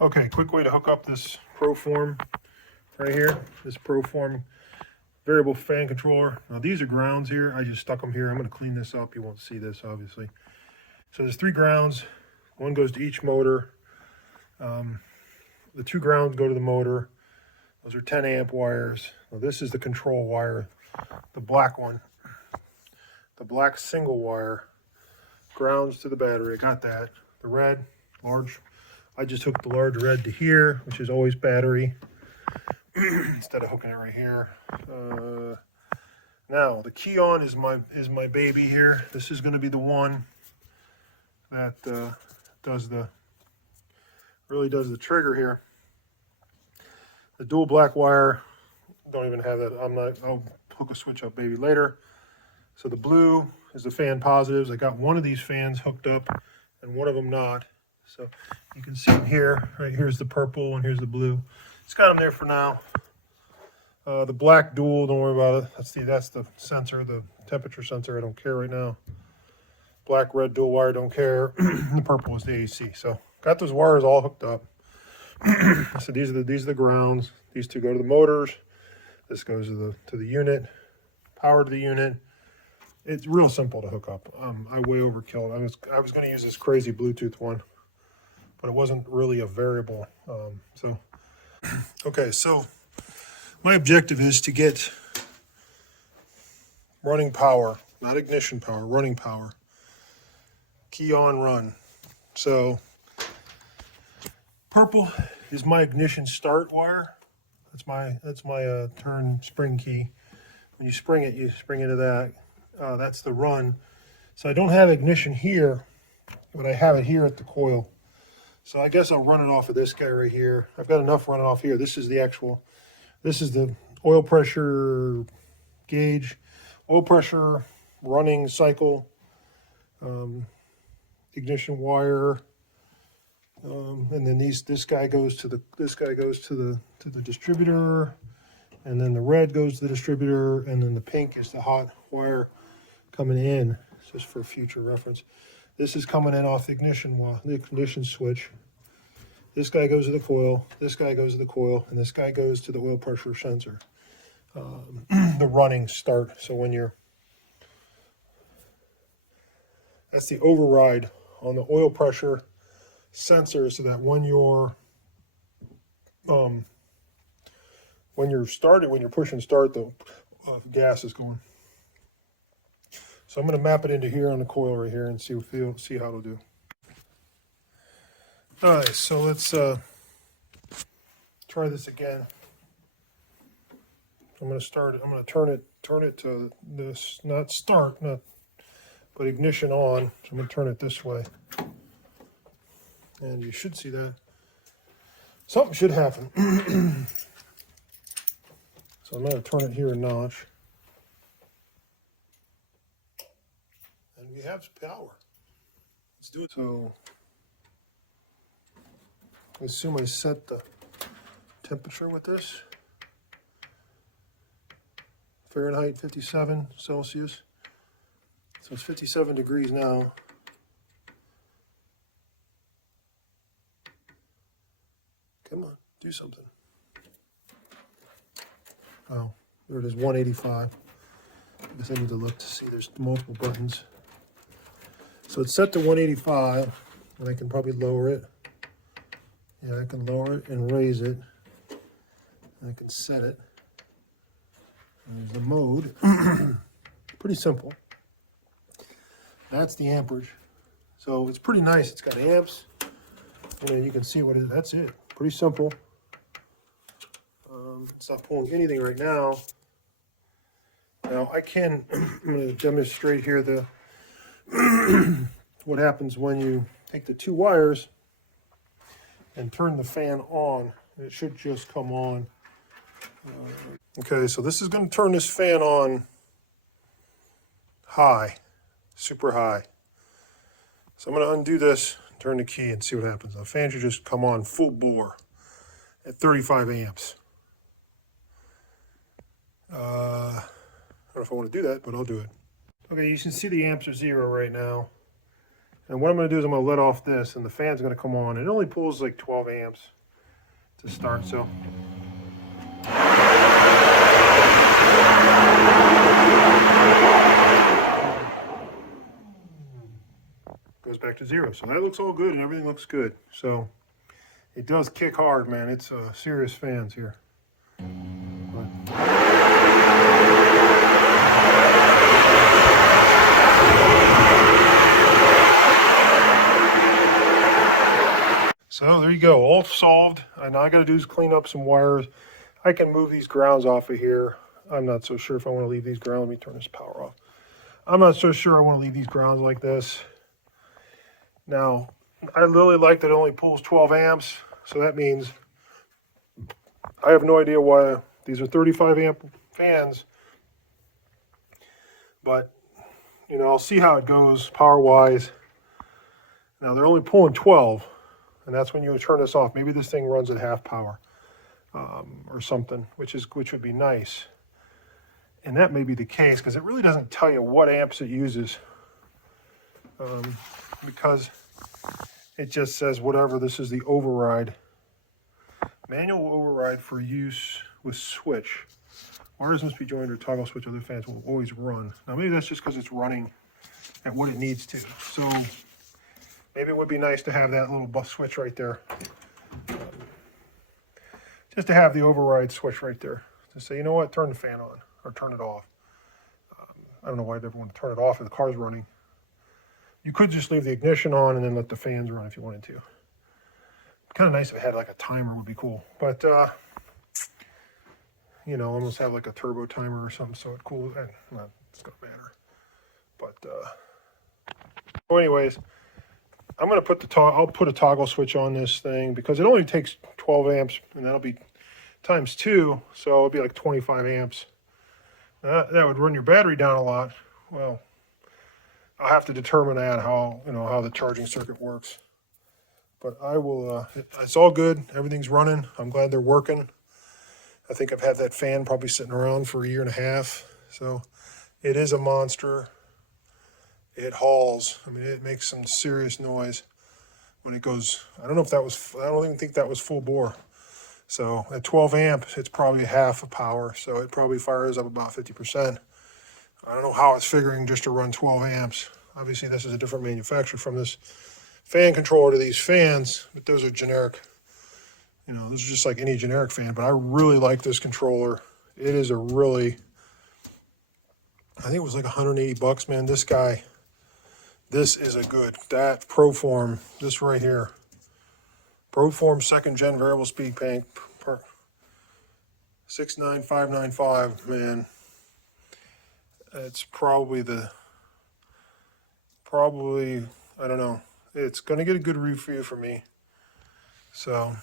Okay, quick way to hook up this ProForm right here. This ProForm variable fan controller. Now these are grounds here. I just stuck them here. I'm going to clean this up. You won't see this obviously. So there's 3 grounds. One goes to each motor. The 2 grounds go to the motor. Those are 10 amp wires. Now this is the control wire, the black one. The black single wire grounds to the battery. I got that. The red, large. I just hooked the large red to here, which is always battery, instead of hooking it right here. Now the key on is my baby here. This is going to be the one that really does the trigger here. The dual black wire, don't even have that. I'll hook a switch up baby later. So the blue is the fan positives. I got one of these fans hooked up and one of them not. So you can see them here. Right here's the purple and here's the blue. It's got them there for now. The black dual, don't worry about it. That's the sensor, the temperature sensor. I don't care right now. Black, red, dual wire, don't care. The purple is the AC. So got those wires all hooked up. So these are the grounds. These 2 go to the motors. This goes to the unit. Power to the unit. It's real simple to hook up. I way overkill. I was going to use this crazy Bluetooth one, but it wasn't really a variable. Okay, so my objective is to get running power, not ignition power, running power. Key on, run. So purple is my ignition start wire. That's my turn spring key. When you spring it into that. That's the run. So I don't have ignition here, but I have it here at the coil. So I guess I'll run it off of this guy right here. I've got enough running off here. This is the oil pressure gauge, oil pressure, running cycle, ignition wire, and then this guy goes to the distributor, and then the red goes to the distributor, and then the pink is the hot wire coming in, just for future reference. This is coming in off the ignition switch. This guy goes to the coil, this guy goes to the coil, and this guy goes to the oil pressure sensor. The running start. So that's the override on the oil pressure sensor, so that when you're pushing start, the gas is going. So I'm going to map it into here on the coil right here and see how it'll do. All right, so let's try this again. I'm going to start it. I'm going to turn it to this, but ignition on. So I'm going to turn it this way, and you should see that something should happen. So I'm going to turn it here a notch. And we have power. Let's do it. So I assume I set the temperature with this. Fahrenheit 57 Celsius. So it's 57 degrees now. Come on, do something. Oh, there it is, 185. I guess I need to look to see there's multiple buttons. So it's set to 185, and I can probably lower it. Yeah, I can lower it and raise it. And I can set it. And there's the mode. Pretty simple. That's the amperage. So it's pretty nice. It's got amps. And you can see what it is. That's it. Pretty simple. It's not pulling anything right now. Now I'm going to demonstrate here what happens when you take the 2 wires and turn the fan on. It should just come on. Okay, so this is going to turn this fan on high, super high. So I'm going to undo this, turn the key, and see what happens. The fan should just come on full bore at 35 amps. I don't know if I want to do that, but I'll do it. Okay, you can see the amps are 0 right now. And what I'm going to do is I'm going to let off this, and the fan's going to come on. It only pulls like 12 amps to start, so. Goes back to 0. So that looks all good, and everything looks good. So it does kick hard, man. It's serious fans here. So there you go, all solved. And all I got to do is clean up some wires. I can move these grounds off of here. I'm not so sure if I want to leave these grounds. Let me turn this power off. I'm not so sure I want to leave these grounds like this. Now, I really like that it only pulls 12 amps. So that means I have no idea why these are 35 amp fans. But, you know, I'll see how it goes power-wise. Now, they're only pulling 12. And that's when you would turn this off. Maybe this thing runs at half power or something, which would be nice. And that may be the case because it really doesn't tell you what amps it uses because it just says whatever. This is the override. Manual override for use with switch. Wires must be joined or toggle switch. Other fans will always run. Now maybe that's just because it's running at what it needs to. So maybe it would be nice to have that little buff switch right there. Just to have the override switch right there. To say, you know what, turn the fan on or turn it off. I don't know why I'd ever want to turn it off if the car's running. You could just leave the ignition on and then let the fans run if you wanted to. Kind of nice if it had like a timer, would be cool. But, you know, almost have like a turbo timer or something so it cools. Not, it's going to matter. But, so anyways, I'm going to put I'll put a toggle switch on this thing because it only takes 12 amps and that'll be times 2. So it'll be like 25 amps. That would run your battery down a lot. Well, I'll have to determine that how the charging circuit works. But I will, it's all good. Everything's running. I'm glad they're working. I think I've had that fan probably sitting around for 1.5 years. So it is a monster. It hauls. I mean, it makes some serious noise when it goes. I don't even think that was full bore. So at 12 amps, it's probably half a power. So it probably fires up about 50%. I don't know how it's figuring just to run 12 amps. Obviously, this is a different manufacturer from this fan controller to these fans, but those are generic. You know, this is just like any generic fan, but I really like this controller. It is a really, I think it was like $180, man. This is a good, that Proform, this right here. Proform 2nd gen variable speed paint, 69595, man. It's probably, I don't know. It's going to get a good review for me. So